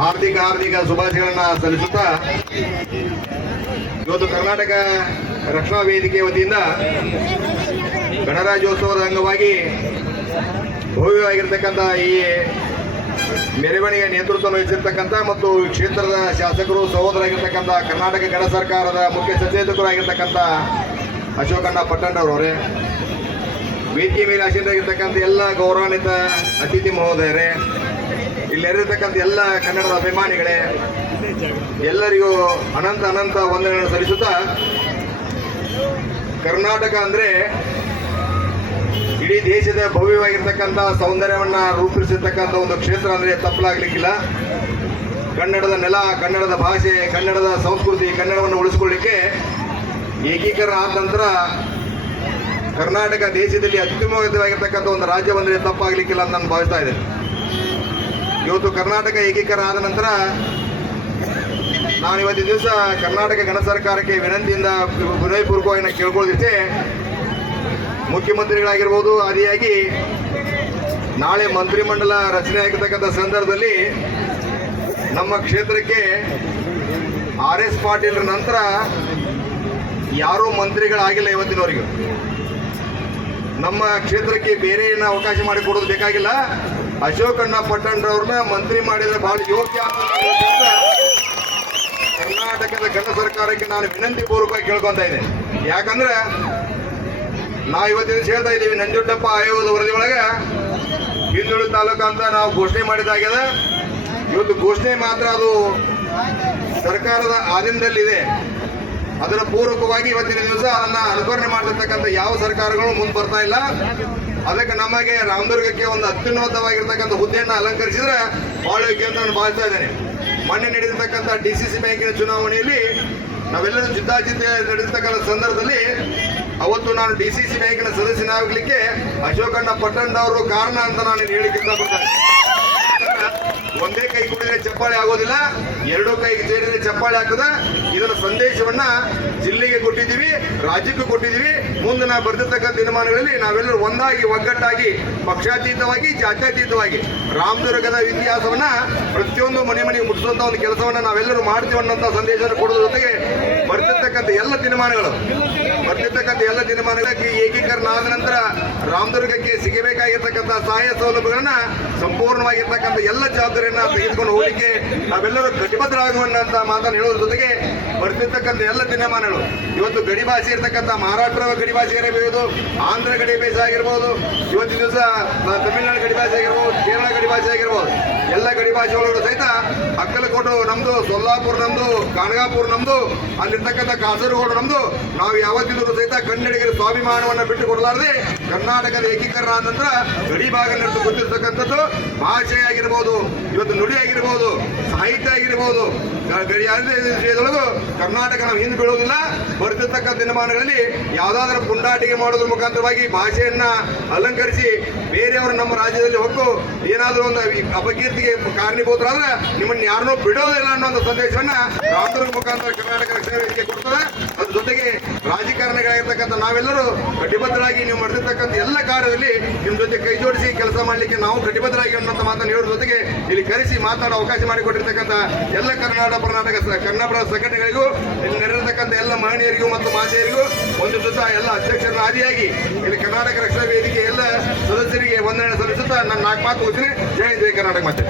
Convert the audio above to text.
ಹಾರ್ದಿಕ ಹಾರ್ದಿಕ ಶುಭಾಶಯಗಳನ್ನ ಸಲ್ಲಿಸುತ್ತಾ ಇವತ್ತು ಕರ್ನಾಟಕ ರಕ್ಷಣಾ ವೇದಿಕೆ ವತಿಯಿಂದ ಗಣರಾಜ್ಯೋತ್ಸವದ ಅಂಗವಾಗಿ ಭವ್ಯವಾಗಿರ್ತಕ್ಕಂಥ ಈ ಮೆರವಣಿಗೆ ನೇತೃತ್ವ ವಹಿಸಿರ್ತಕ್ಕಂಥ ಮತ್ತು ಕ್ಷೇತ್ರದ ಶಾಸಕರು, ಸಹೋದರಾಗಿರ್ತಕ್ಕಂಥ ಕರ್ನಾಟಕ ಗಣ ಸರ್ಕಾರದ ಮುಖ್ಯ ಸಚೇತಕರಾಗಿರ್ತಕ್ಕಂಥ ಅಶೋಕಣ್ಣ ಪಟ್ಟಣ್ಣರವರೇ ವೇದಿಕೆ ಮೇಲೆ ಆಶೀರ್ವಾಗಿರ್ತಕ್ಕಂಥ ಎಲ್ಲ ಗೌರವಾನ್ವಿತ ಅತಿಥಿ ಮಹೋದಯರೇ ಇಲ್ಲಿರತಕ್ಕಂಥ ಎಲ್ಲ ಕನ್ನಡದ ಅಭಿಮಾನಿಗಳೇ, ಎಲ್ಲರಿಗೂ ಅನಂತ ಅನಂತ ವಂದನೆಗಳನ್ನು ಸಲ್ಲಿಸುತ್ತಾ, ಕರ್ನಾಟಕ ಅಂದರೆ ಇಡೀ ದೇಶದ ಭವ್ಯವಾಗಿರ್ತಕ್ಕಂಥ ಸೌಂದರ್ಯವನ್ನ ರೂಪಿಸಿರ್ತಕ್ಕಂಥ ಒಂದು ಕ್ಷೇತ್ರ ಅಂದರೆ ತಪ್ಪಲಾಗ್ಲಿಕ್ಕಿಲ್ಲ. ಕನ್ನಡದ ನೆಲ, ಕನ್ನಡದ ಭಾಷೆ, ಕನ್ನಡದ ಸಂಸ್ಕೃತಿ, ಕನ್ನಡವನ್ನು ಉಳಿಸ್ಕೊಳ್ಳಿಕ್ಕೆ ಏಕೀಕರಣ ಆದ ನಂತರ ಕರ್ನಾಟಕ ದೇಶದಲ್ಲಿ ಅತ್ಯುತ್ತಮವಾಗಿರ್ತಕ್ಕಂಥ ಒಂದು ರಾಜ್ಯ ಬಂದರೆ ತಪ್ಪಾಗಲಿಕ್ಕಿಲ್ಲ ಅಂತ ನಾನು ಭಾವಿಸ್ತಾ ಇದ್ದೇನೆ. ಇವತ್ತು ಕರ್ನಾಟಕ ಏಕೀಕರಣ ಆದ ನಂತರ ನಾನು ಇವತ್ತಿನ ದಿವಸ ಕರ್ನಾಟಕ ಗಣ ಸರ್ಕಾರಕ್ಕೆ ವಿನಂತಿಯಿಂದ ವಿನಯಪೂರ್ವಕವಾಗಿ ನಾನು ಕೇಳ್ಕೊಳ್ಳೋದಿಷ್ಟೇ. ಮುಖ್ಯಮಂತ್ರಿಗಳಾಗಿರ್ಬೋದು ಆದಿಯಾಗಿ ನಾಳೆ ಮಂತ್ರಿಮಂಡಲ ರಚನೆ ಆಗಿರ್ತಕ್ಕಂಥ ಸಂದರ್ಭದಲ್ಲಿ ನಮ್ಮ ಕ್ಷೇತ್ರಕ್ಕೆ ಆರ್ ಎಸ್ ಪಾಟೀಲ್ ನಂತರ ಯಾರೂ ಮಂತ್ರಿಗಳಾಗಿಲ್ಲ ಇವತ್ತಿನವರೆಗೂ. ನಮ್ಮ ಕ್ಷೇತ್ರಕ್ಕೆ ಬೇರೆ ಅವಕಾಶ ಮಾಡಿಕೊಡೋದು ಬೇಕಾಗಿಲ್ಲ. ಅಶೋಕಣ್ಣ ಪಟ್ಟಣ್ರವ್ರನ್ನ ಮಂತ್ರಿ ಮಾಡಿದ್ರೆ ಬಹಳ ಯೋಗ್ಯ ಕರ್ನಾಟಕದ ಕೇಂದ್ರ ಸರ್ಕಾರಕ್ಕೆ ನಾನು ವಿನಂತಿ ಪೂರ್ವಕವಾಗಿ ಕೇಳ್ಕೊಂತ ಇದ್ದೇನೆ. ಯಾಕಂದ್ರೆ ನಾವು ಇವತ್ತಿನ ಹೇಳ್ತಾ ಇದ್ದೀವಿ, ನಂಜುಂಡಪ್ಪ ಆಯೋಗದ ವರದಿ ಒಳಗೆ ಹಿಂದುಳಿದ ತಾಲೂಕು ಅಂತ ನಾವು ಘೋಷಣೆ ಮಾಡಿದಾಗ್ಯದ ಇವತ್ತು ಘೋಷಣೆ ಮಾತ್ರ ಅದು ಸರ್ಕಾರದ ಆಧೀನದಲ್ಲಿದೆ. ಅದರ ಪೂರ್ವಕವಾಗಿ ಇವತ್ತಿನ ದಿವಸ ಅದನ್ನ ಅನುಕರಣೆ ಮಾಡಿರ್ತಕ್ಕಂಥ ಯಾವ ಸರ್ಕಾರಗಳು ಮುಂದೆ ಬರ್ತಾ ಇಲ್ಲ. ಅದಕ್ಕೆ ನಮಗೆ ರಾಮದುರ್ಗಕ್ಕೆ ಒಂದು ಅತ್ಯುನ್ನತವಾಗಿರ್ತಕ್ಕಂಥ ಹುದ್ದೆಯನ್ನು ಅಲಂಕರಿಸಿದ್ರೆ ಬಹಳ ಯೋಗ್ಯ ಅಂತ ನಾನು ಭಾವಿಸ್ತಾ ಇದ್ದೇನೆ. ಮೊನ್ನೆ ನಡೆದಿರ್ತಕ್ಕಂಥ ಡಿ ಸಿ ಸಿ ಬ್ಯಾಂಕಿನ ಚುನಾವಣೆಯಲ್ಲಿ ನಾವೆಲ್ಲರೂ ಜಿದ್ದಾಜಿದ್ದೆ ನಡೆದಿರ್ತಕ್ಕಂಥ ಸಂದರ್ಭದಲ್ಲಿ ಅವತ್ತು ನಾನು ಡಿ ಸಿ ಸಿ ಬ್ಯಾಂಕಿನ ಸದಸ್ಯನಾಗಲಿಕ್ಕೆ ಅಶೋಕಣ್ಣ ಪಟ್ಟಣ್ಣವರು ಕಾರಣ ಅಂತ ನಾನು ಹೇಳಿಕ್ಕೆ ಇಷ್ಟಪಡ್ತೇನೆ. ಒಂದೇ ಕೈ ಕುಡಿದ್ರೆ ಚಪ್ಪಾಳೆ ಆಗೋದಿಲ್ಲ, ಎರಡೂ ಕೈಗೆ ಸೇರಿದ್ರೆ ಚಪ್ಪಾಳೆ ಹಾಕದ ಇದರ ಸಂದೇಶವನ್ನ ಜಿಲ್ಲೆಗೆ ಕೊಟ್ಟಿದ್ದೀವಿ, ರಾಜ್ಯಕ್ಕೂ ಕೊಟ್ಟಿದ್ದೀವಿ. ಮುಂದೆ ನಾವು ದಿನಮಾನಗಳಲ್ಲಿ ನಾವೆಲ್ಲರೂ ಒಂದಾಗಿ, ಒಗ್ಗಟ್ಟಾಗಿ, ಪಕ್ಷಾತೀತವಾಗಿ, ಜಾತ್ಯತೀತವಾಗಿ ರಾಮದುರ್ಗದ ಇತಿಹಾಸವನ್ನ ಪ್ರತಿಯೊಂದು ಮನೆ ಮನೆಗೆ ಮುಟ್ಟಿಸುವಂತ ಒಂದು ಕೆಲಸವನ್ನ ನಾವೆಲ್ಲರೂ ಮಾಡ್ತೀವಿ ಅನ್ನೋಂಥ ಸಂದೇಶವನ್ನು ಕೊಡೋದ್ರ ಜೊತೆಗೆ ಬರ್ತಿರ್ತಕ್ಕಂಥ ಎಲ್ಲ ದಿನಮಾನಗಳು. ಬರ್ತಿರ್ತಕ್ಕಂಥ ಎಲ್ಲ ದಿನಮಾನಗಳಿಗೆ ಏಕೀಕರಣ ಆದ ನಂತರ ರಾಮದುರ್ಗಕ್ಕೆ ಸಿಗಬೇಕಾಗಿರ್ತಕ್ಕಂಥ ಸಹಾಯ ಸೌಲಭ್ಯಗಳನ್ನ ಸಂಪೂರ್ಣವಾಗಿರ್ತಕ್ಕಂಥ ಎಲ್ಲ ಜವಾಬ್ದಾರಿಯನ್ನ ತೆಗೆದುಕೊಂಡು ಹೋಗಲಿಕ್ಕೆ ನಾವೆಲ್ಲರೂ ಕಟಿಬದ್ಧರಾಗುವಂತ ಮಾತನ್ನು ಹೇಳೋದ್ರ ಜೊತೆಗೆ ಬರ್ತಿರ್ತಕ್ಕಂಥ ಎಲ್ಲ ದಿನಮಾನಗಳು. ಇವತ್ತು ಗಡಿ ಭಾಷೆ ಇರ್ತಕ್ಕಂಥ ಮಹಾರಾಷ್ಟ್ರ ಗಡಿ ಭಾಷೆ ಇರಬಹುದು ಆಂಧ್ರ ಗಡಿ ಭಾಷೆ ಆಗಿರ್ಬೋದು, ಇವತ್ತಿನ ದಿವಸ ತಮಿಳುನಾಡು ಗಡಿ ಭಾಷೆ ಆಗಿರ್ಬೋದು, ಕೇರಳ ಗಡಿ ಭಾಷೆ ಆಗಿರ್ಬೋದು. ಎಲ್ಲ ಗಡಿ ಭಾಷೆ ಒಳಗಡೆ ಸಹಿತ ಅಕ್ಕಲಕೋಟು ನಮ್ದು, ಸೊಲ್ಲಾಪುರ ನಮ್ದು ಗಾಣಗಾಪುರ ನಮ್ದು, ಅಲ್ಲಿರ್ತಕ್ಕಂಥ ಕಾಸರಗೋಡು ನಮ್ದು. ನಾವು ಯಾವತ್ತಿದ್ರು ಸಹಿತ ಕನ್ನಡಿಗರ ಸ್ವಾಭಿಮಾನವನ್ನು ಬಿಟ್ಟು ಕೊಡಲಾರದೆ ಕರ್ನಾಟಕದ ಏಕೀಕರಣ ನಂತರ ಗಡಿ ಭಾಗ ನಡೆದು ಗೊತ್ತಿರ್ತಕ್ಕಂಥದ್ದು ಭಾಷೆ ಆಗಿರ್ಬೋದು, ಇವತ್ತು ನುಡಿ ಆಗಿರ್ಬೋದು, ಸಾಹಿತ್ಯ ಆಗಿರ್ಬೋದು ವಿಷಯದೊಳಗೂ ಕರ್ನಾಟಕ ನಾವು ಹಿಂದೆ ಬೀಳೋದಿಲ್ಲ. ಬರ್ತಿರ್ತಕ್ಕಂಥ ದಿನಮಾನಗಳಲ್ಲಿ ಯಾವುದಾದ್ರೂ ಪುಂಡಾಟಿಕೆ ಮಾಡೋದ್ರ ಮುಖಾಂತರವಾಗಿ ಭಾಷೆಯನ್ನ ಅಲಂಕರಿಸಿ ಬೇರೆಯವರು ನಮ್ಮ ರಾಜ್ಯದಲ್ಲಿ ಹೊಕ್ಕು, ಏನಾದರೂ ಒಂದು ಅಪಕೀರ್ತಿಗೆ ಕಾರಣೀಭೂತರಾದ್ರೆ ನಿಮ್ಮನ್ನು ಯಾರನ್ನೂ ಬಿಡೋದಿಲ್ಲ ಅನ್ನೋ ಒಂದು ಸಂದೇಶವನ್ನ ರಾಮದುರ್ಗ ಮುಖಾಂತರ ಕರ್ನಾಟಕ ರಕ್ಷಣಾ ಕೊಡ್ತದೆ. ಅದ್ರ ಜೊತೆಗೆ ರಾಜಕಾರಣಿಗಳಾಗಿರ್ತಕ್ಕಂಥ ನಾವೆಲ್ಲರೂ ಕಟಿಬದ್ಧರಾಗಿ ನೀವು ಮಾಡಿರ್ತಕ್ಕಂಥ ಎಲ್ಲ ಕಾರ್ಯದಲ್ಲಿ ನಿಮ್ಮ ಜೊತೆ ಕೈ ಜೋಡಿಸಿ ಕೆಲಸ ಮಾಡಲಿಕ್ಕೆ ನಾವು ಕಟಿಬದ್ಧರಾಗಿ ಅನ್ನೋಂಥ ಮಾತನ್ನು ಹೇಳೋದ್ರ ಜೊತೆಗೆ ಇಲ್ಲಿ ಕರೆಸಿ ಮಾತಾಡೋ ಅವಕಾಶ ಮಾಡಿಕೊಟ್ಟಿರ್ತಕ್ಕಂಥ ಎಲ್ಲ ಕರ್ನಾಟಕ ಕರ್ನಾಟಕ ಕನ್ನಡ ಸಂಘಟನೆಗಳಿಗೂ, ಇಲ್ಲಿ ನೆರೆದಿರ್ತಕ್ಕಂಥ ಎಲ್ಲ ಮಹನೀಯರಿಗೂ ಮತ್ತು ಮಾತೆಯರಿಗೂ ಒಂದು ಜೊತೆ ಎಲ್ಲ ಅಧ್ಯಕ್ಷರನ್ನ ಆದಿಯಾಗಿ ಇಲ್ಲಿ ಕರ್ನಾಟಕ ರಕ್ಷಣಾ ವೇದಿಕೆ ಎಲ್ಲ ಸದಸ್ಯರಿಗೆ ವಂದನೆ ಸಲ್ಲಿಸುತ್ತಾ ನಾನು ನಾಲ್ಕು ಮಾತು ಓದ್ತೀನಿ ಜಯ ಜಯ ಕರ್ನಾಟಕ ಮಾತೆ.